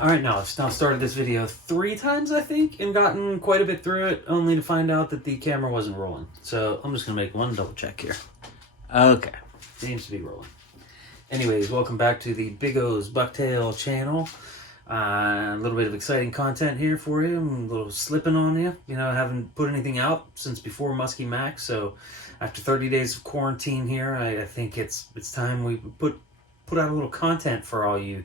Alright, now I've now started this video 3 times, I think, and gotten quite a bit through it, only to find out that the camera wasn't rolling. So I'm just going to make one double check here. Okay, seems to be rolling. Anyways, welcome back to the Big O's Bucktail channel. A little bit of exciting content here for you. I'm a little slipping on you. You know, I haven't put anything out since before Muskie Max, so after 30 days of quarantine here, I think it's time we put out a little content for all you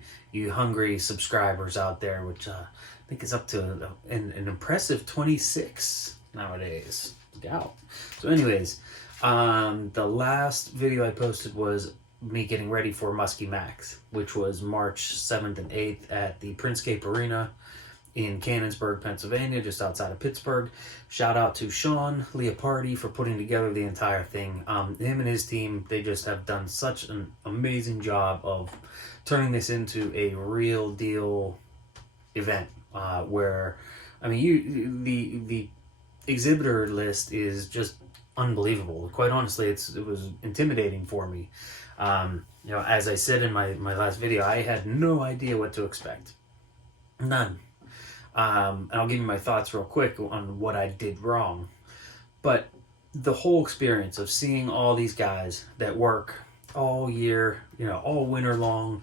hungry subscribers out there, which I think is up to an impressive 26 nowadays. Wow. So anyways, the last video I posted was me getting ready for Muskie Max, which was March 7th and 8th at the Prinscape Arena in Cannonsburg, Pennsylvania, just outside of Pittsburgh. Shout out to Sean Leopardi for putting together the entire thing. Him and his team, they just have done such an amazing job of turning this into a real deal event, where, I mean, the exhibitor list is just unbelievable. Quite honestly, it was intimidating for me. You know, as I said in my last video, I had no idea what to expect. None. And I'll give you my thoughts real quick on what I did wrong. But the whole experience of seeing all these guys that work all year, you know, all winter long,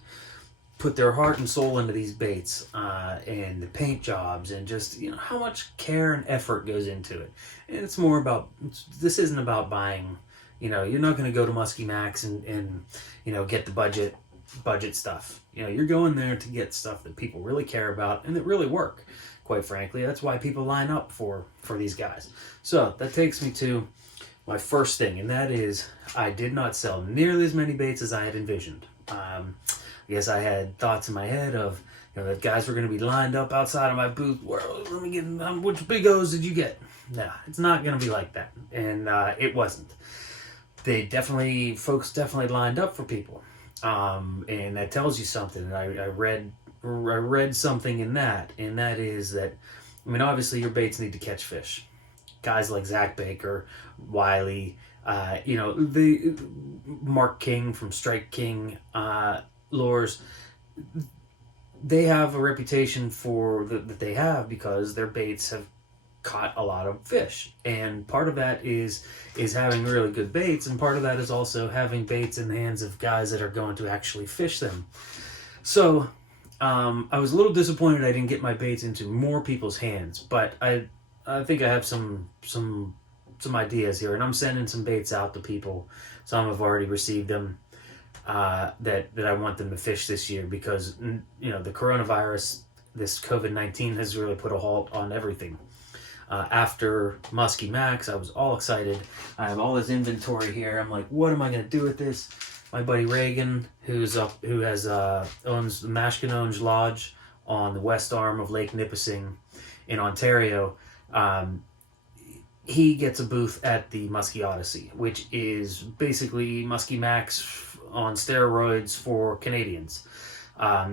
put their heart and soul into these baits, and the paint jobs, and just, you know, how much care and effort goes into it. And it's more about, this isn't about buying, you know, you're not going to go to Muskie Max and you know, get the budget stuff. You know, you're going there to get stuff that people really care about and that really work. Quite frankly, that's why people line up for these guys. So that takes me to my first thing, and that is I did not sell nearly as many baits as I had envisioned. I guess I had thoughts in my head of, you know, that guys were going to be lined up outside of my booth. Well, let me get, which Big O's did you get? No, it's not going to be like that, and it wasn't. Folks definitely lined up for people. And that tells you something. I read something in that, and that is that, I mean, obviously your baits need to catch fish. Guys like Zach Baker, Wiley, you know, the Mark King from Strike King Lures, they have a reputation that they have because their baits have caught a lot of fish, and part of that is having really good baits, and part of that is also having baits in the hands of guys that are going to actually fish them. So I was a little disappointed I didn't get my baits into more people's hands, but I think I have some ideas here, and I'm sending some baits out to people. Some have already received them, that I want them to fish this year, because, you know, the coronavirus, this COVID-19 has really put a halt on everything. After Muskie Max, I was all excited. I have all this inventory here. I'm like, what am I going to do with this? My buddy Reagan, who owns the Mashkinonge Lodge on the west arm of Lake Nipissing in Ontario, he gets a booth at the Muskie Odyssey, which is basically Muskie Max on steroids for Canadians.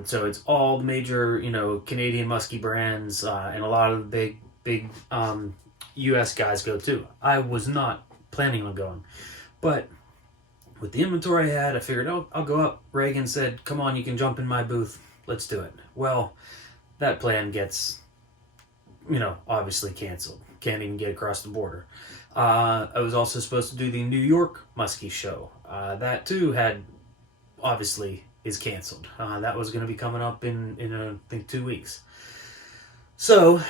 So it's all the major, you know, Canadian muskie brands, and a lot of the big U.S. guys go too. I was not planning on going, but with the inventory I had, I figured, oh, I'll go up. Reagan said, come on, you can jump in my booth. Let's do it. Well, that plan gets, you know, obviously canceled. Can't even get across the border. I was also supposed to do the New York Muskie show. That too obviously is canceled. That was going to be coming up in I think 2 weeks. So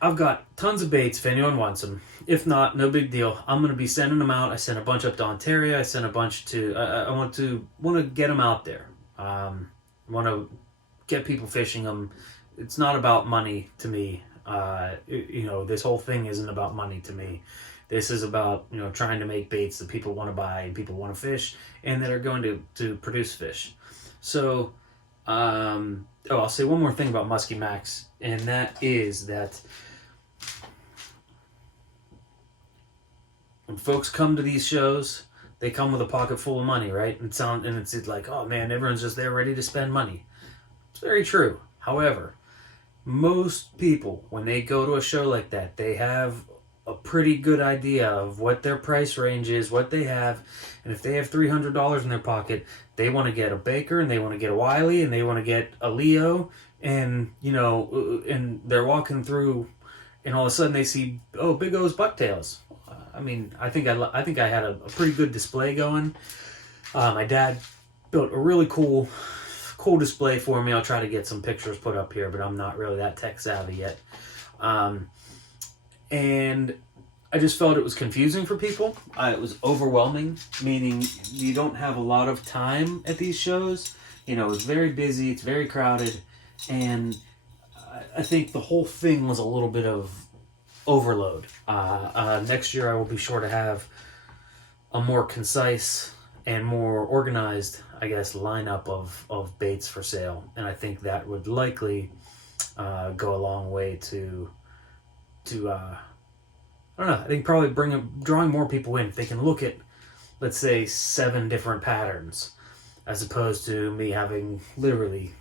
I've got tons of baits if anyone wants them. If not, no big deal. I'm going to be sending them out. I sent a bunch up to Ontario. I sent a bunch to, I want to get them out there. Want to get people fishing them. It's not about money to me. You know, this whole thing isn't about money to me. This is about, you know, trying to make baits that people want to buy and people want to fish and that are going to produce fish. So, I'll say one more thing about Muskie Max, and that is that when folks come to these shows, they come with a pocket full of money, right? And it's like, oh man, everyone's just there ready to spend money. It's very true. However, most people, when they go to a show like that, they have a pretty good idea of what their price range is, what they have, and if they have $300 in their pocket, they want to get a Baker and they want to get a Wiley and they want to get a Leo, and and they're walking through, and all of a sudden they see, oh, Big O's bucktails. I mean, I think I had a pretty good display going. My dad built a really cool display for me. I'll try to get some pictures put up here, but I'm not really that tech savvy yet. And I just felt it was confusing for people. It was overwhelming, meaning you don't have a lot of time at these shows. It's very busy, it's very crowded, and I think the whole thing was a little bit of overload. Next year I will be sure to have a more concise and more organized, I guess, lineup of baits for sale, and I think that would likely go a long way to I don't know, I think probably drawing more people in. If they can look at, let's say, 7 different patterns, as opposed to me having literally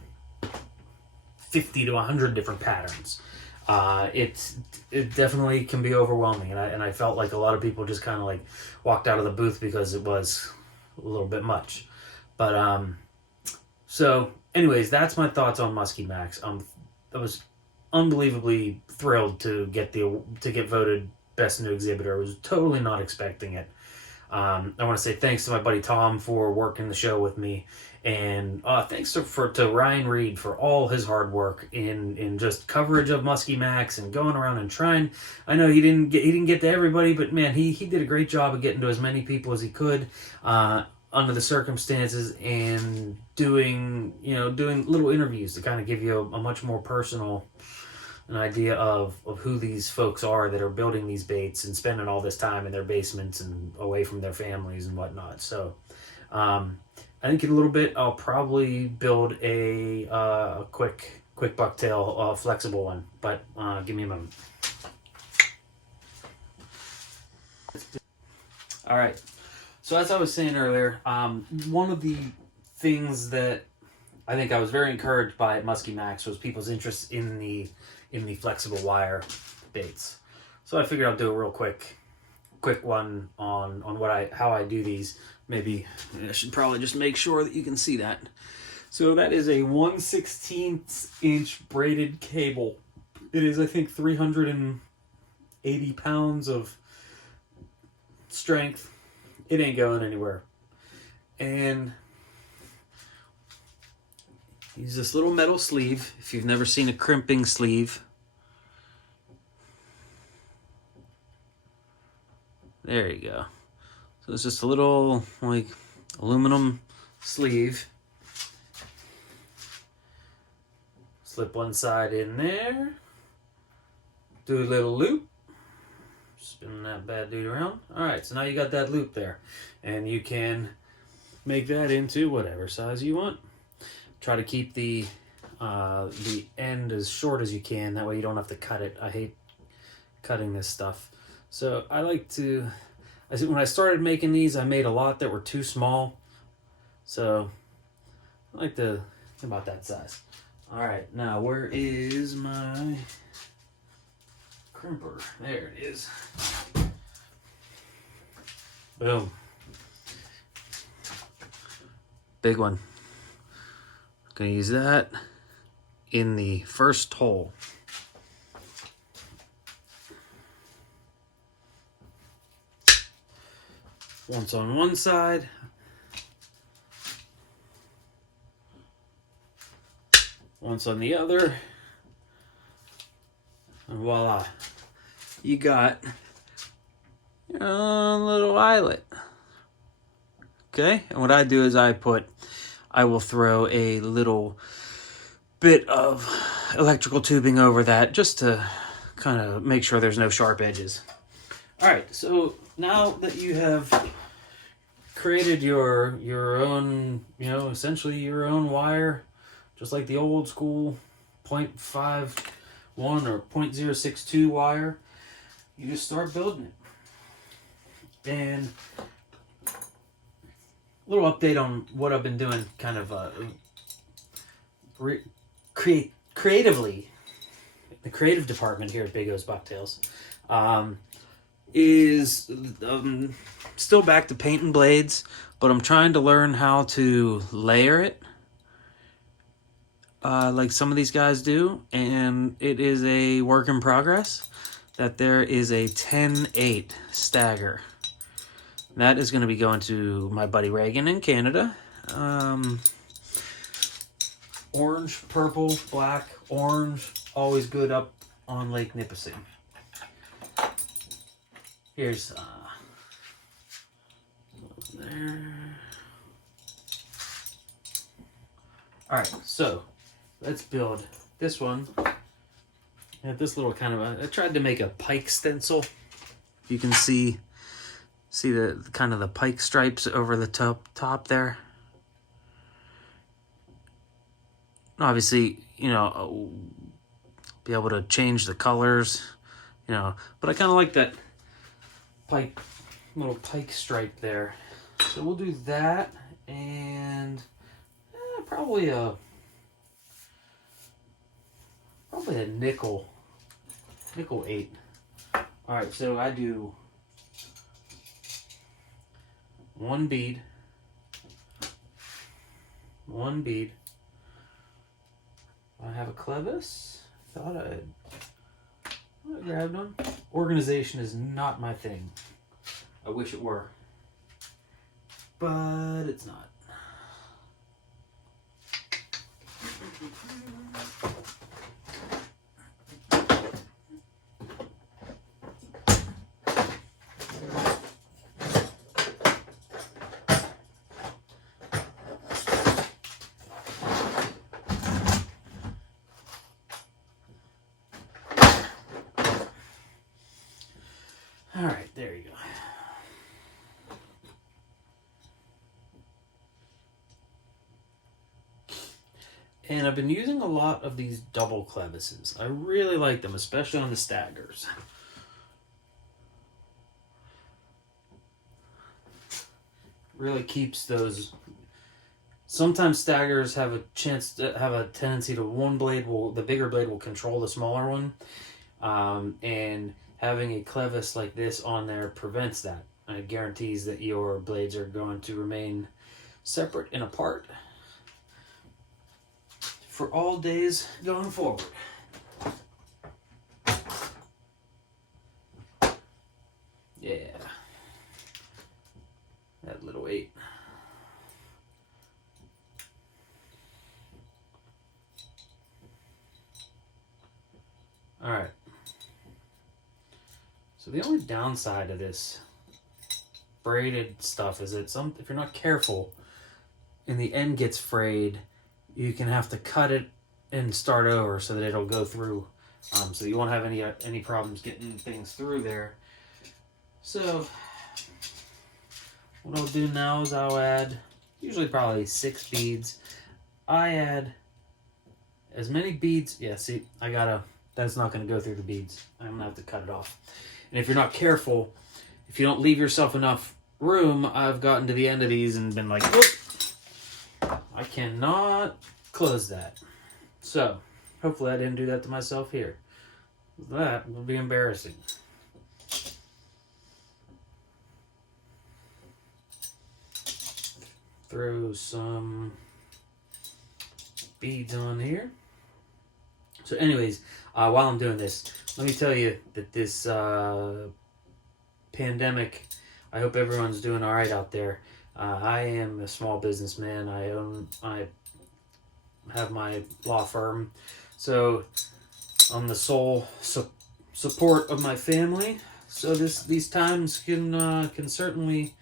50 to 100 different patterns. It definitely can be overwhelming, and I felt like a lot of people just kind of like walked out of the booth because it was a little bit much. But so anyways, that's my thoughts on Muskie Max. I was unbelievably thrilled to get voted best new exhibitor. I was totally not expecting it. I want to say thanks to my buddy Tom for working the show with me, and thanks to Ryan Reed for all his hard work in just coverage of Muskie Max and going around and trying. I know he didn't get to everybody, but man, he did a great job of getting to as many people as he could under the circumstances, and doing little interviews to kind of give you a much more personal an idea of who these folks are that are building these baits and spending all this time in their basements and away from their families and whatnot. So I think in a little bit I'll probably build a quick bucktail flexible one, but give me a moment. All right, so as I was saying earlier, one of the things that I think I was very encouraged by at Muskie Max was people's interest in the flexible wire baits. So I figured I'll do a real quick one on how I do these. Maybe I should probably just make sure that you can see that. So that is a 1/16 inch braided cable. It is, I think, 380 pounds of strength. It ain't going anywhere. And use this little metal sleeve, if you've never seen a crimping sleeve. There you go. So it's just a little, like, aluminum sleeve. Slip one side in there. Do a little loop. Spin that bad dude around. Alright, so now you got that loop there. And you can make that into whatever size you want. Try to keep the end as short as you can. That way you don't have to cut it. I hate cutting this stuff. So I like to, when I started making these, I made a lot that were too small. So I like to about that size. All right, now where is my crimper? There it is. Boom. Big one. Gonna use that in the first hole. Once on one side. Once on the other. And voila. You got your own little eyelet. Okay, and what I do is I will throw a little bit of electrical tubing over that just to kind of make sure there's no sharp edges. All right, so now that you have created your own, essentially your own wire, just like the old school 0.51 or 0.062 wire, you just start building it. And little update on what I've been doing, kind of creatively, the creative department here at Big O's Bucktails. is still back to painting blades, but I'm trying to learn how to layer it like some of these guys do, and it is a work in progress. That there is a 10-8 stagger. That is going to be going to my buddy Reagan in Canada. Orange, purple, black, orange, always good up on Lake Nipissing. Here's there. All right, so let's build this one. I have this little kind of I tried to make a pike stencil. You can see the kind of the pike stripes over the top there. Obviously, you know, be able to change the colors, you know, but I kind of like that little pike stripe there. So we'll do that, and probably a nickel 8. All right, so I do 1 bead, 1 bead. I have a clevis. Thought I grabbed one. Organization is not my thing. I wish it were, but it's not. All right, there you go. And I've been using a lot of these double clevises. I really like them, especially on the staggers. Really keeps those. Sometimes staggers have a tendency to the bigger blade will control the smaller one. And having a clevis like this on there prevents that. And it guarantees that your blades are going to remain separate and apart for all days going forward. Yeah. That little 8. All right. So the only downside of this braided stuff is that if you're not careful and the end gets frayed, you can have to cut it and start over so that it'll go through. So you won't have any problems getting things through there. So what I'll do now is I'll add usually probably 6 beads. I add as many beads. Yeah, see, that's not going to go through the beads. I'm going to have to cut it off. And if you're not careful, if you don't leave yourself enough room, I've gotten to the end of these and been like, whoop, I cannot close that. So hopefully I didn't do that to myself here. That would be embarrassing. Throw some beads on here. So anyways, while I'm doing this, let me tell you that this pandemic, I hope everyone's doing all right out there. I am a small businessman. I have my law firm, so I'm the sole support of my family. So these times can certainly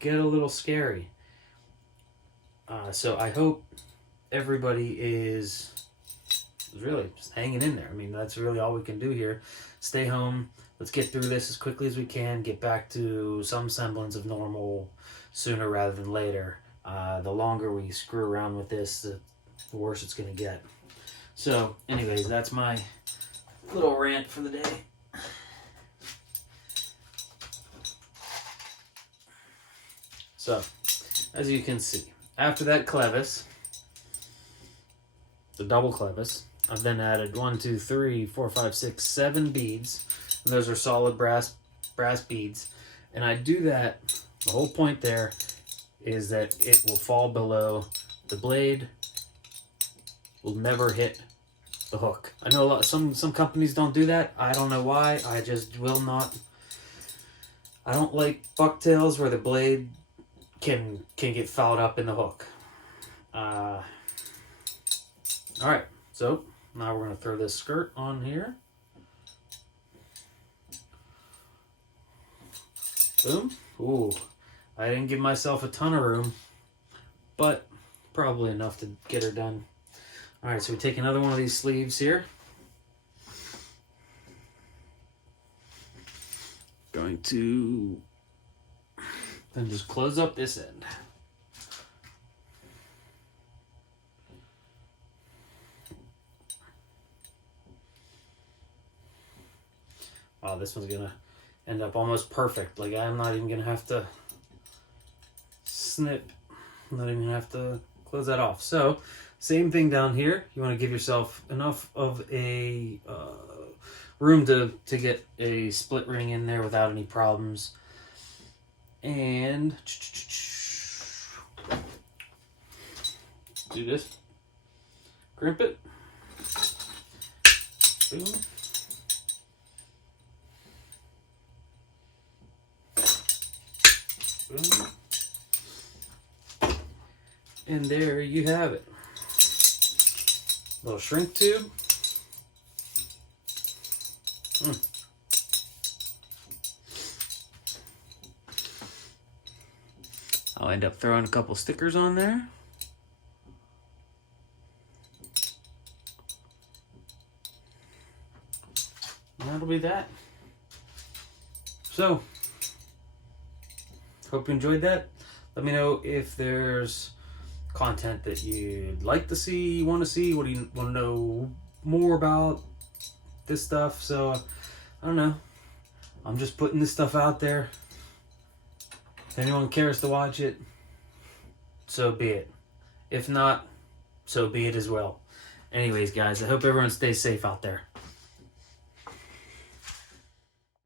get a little scary. So I hope everybody is really just hanging in there. I mean, that's really all we can do here. Stay home. Let's get through this as quickly as we can. Get back to some semblance of normal sooner rather than later. The longer we screw around with this, the worse it's going to get. So, anyways, that's my little rant for the day. So, as you can see, after that clevis, the double clevis, I've then added 1, 2, 3, 4, 5, 6, 7 beads. And those are solid brass brass beads. And I do that, the whole point there is that it will fall below the blade, will never hit the hook. I know a lot, some companies don't do that. I don't know why. I just will not. I don't like bucktails where the blade can get fouled up in the hook. Alright, so now we're going to throw this skirt on here. Boom. Ooh, I didn't give myself a ton of room, but probably enough to get her done. Alright, so we take another one of these sleeves here. Going to then just close up this end. Wow, this one's gonna end up almost perfect. Like, I'm not even gonna have to snip. I'm not even gonna have to close that off. So, same thing down here. You want to give yourself enough of a room to get a split ring in there without any problems. And do this. Crimp it. Boom. Boom. And there you have it. Little shrink tube. I'll end up throwing a couple stickers on there. And that'll be that. So, hope you enjoyed that. Let me know if there's content that you'd like to see, want to see. What do you want to know more about this stuff? So, I don't know. I'm just putting this stuff out there. If anyone cares to watch it, so be it. If not, so be it as well. Anyways, guys, I hope everyone stays safe out there.